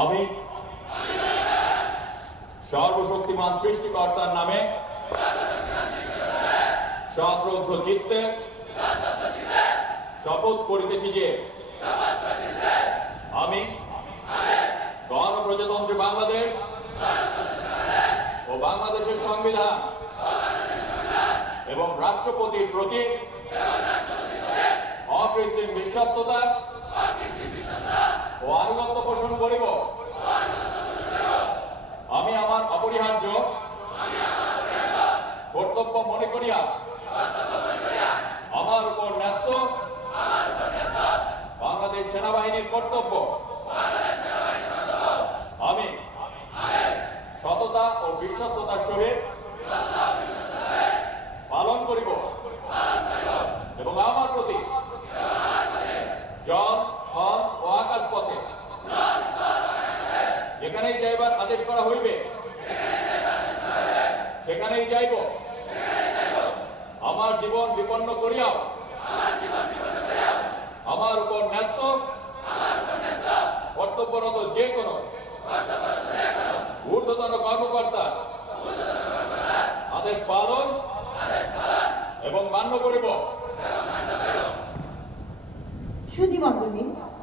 আমি সর্বশক্তিমান সৃষ্টিকর্তার নামে সশ্রদ্ধ চিত্তে শপথ করিতেছি যে আমি গণপ্রজাতন্ত্রী বাংলাদেশ ও বাংলাদেশের সংবিধান এবং রাষ্ট্রপতির প্রতি অকৃত্রিম বিশ্বস্ততা ও আনুগত্য পোষণ করিব। কর্তব্য মনে করিয়া। আমার উপর ন্যস্ত। বাংলাদেশ সেনাবাহিনীর কর্তব্য। আমি সততা ও বিশ্বস্ততার সহিত পালন করিব। এবং আমার প্রতি জল স্থল ও আকাশ পথে যেখানেই যাইবার আদেশ করা হইবে সেখানেই যাইব। আমার জীবন বিপন্ন করিয়াও। আমার উপর ন্যস্ত। কর্তব্যরত যে কোনো। ঊর্ধ্বতন কর্মকর্তা। আদেশ পালন। এবং মান্য করিব। সুধী মণ্ডলী